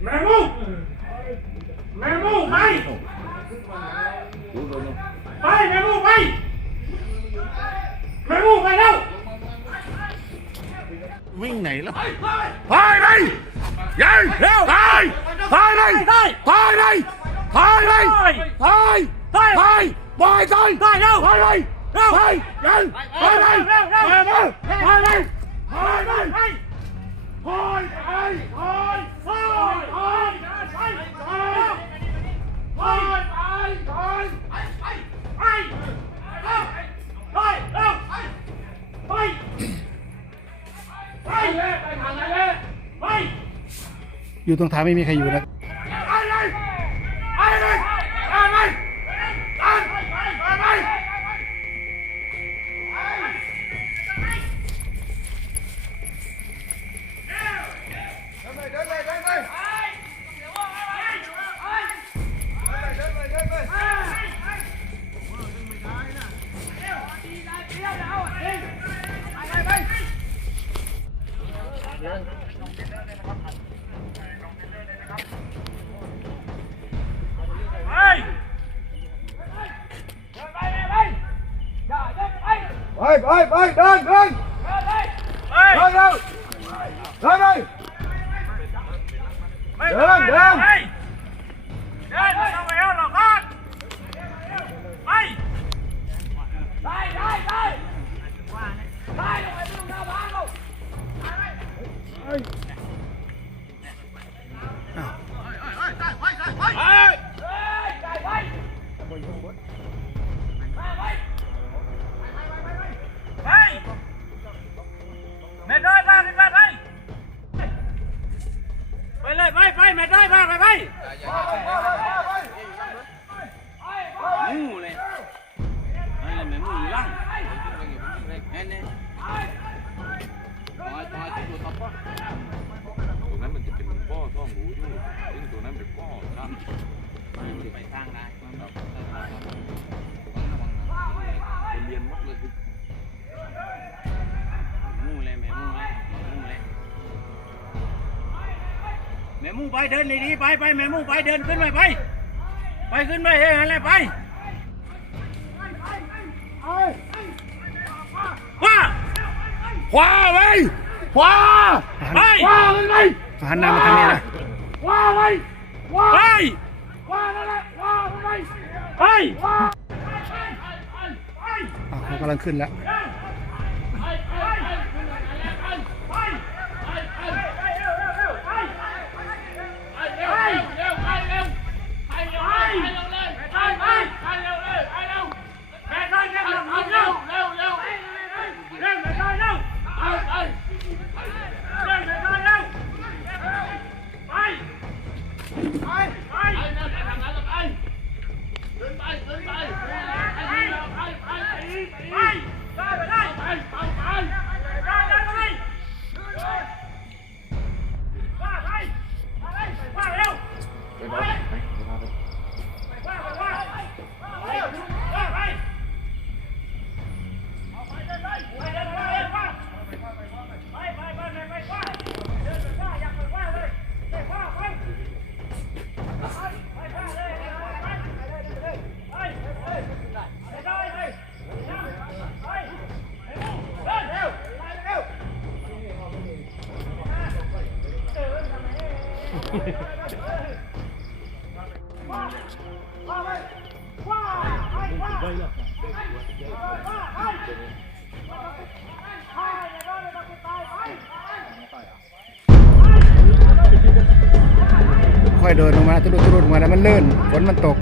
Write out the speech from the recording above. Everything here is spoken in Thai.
mẹ mu mẹ mu mày mày mẹ mu mày mẹ mu mày đâu? Vinh này lắm. Thôi đây! Dây Thôi Thôi đây! Thôi đây! Thôi đây! Thôi Thôi Thôi Bòi thôi Thôi đâu? Thôi đây! Thôi Dây đây! Thôi đây! Thôi đây! อยู่ตรงท้ายไม่มีใครอยู่นะ ไปไปไปเดินเดิน ไป เดินเร็วเดินเลย ไป เดินเดิน ไปเดินเข้าไปแล้วหรอกครับไปได้ได้ได้ได้ลงไปดูหน้าบ้านลูกไปไปไปไปไป แม่ได้บ้านไปไปไปเลยไปไปแม่ได้บ้านไปไปมูเลยนั่นแหละแม่มูล่างนั่นเนี่ยต่อยต่อยตัวตับปะตรงนั้นมันจะเป็นก้อท่องหูอยู่ซึ่งตัวนั้นเป็นก้อช้ำไปทางได้คนเม่มูไปเดินดีๆไปไปแม่มูไปเดินขึ้นไปไปไปขึ้นไปเฮ้ยอะไรไปว่าขวาไปขวาไปขวาเลยไปหันหน้ามาทางนี้นะขวาไปขวาไปขวานั่นแหละขวาไปไปขวาอ้าวเขากำลังขึ้นแล้ว ไปไป ค่อยเดินลงมาทุรุทุรุลงมาแล้วมันลื่นฝนมันตก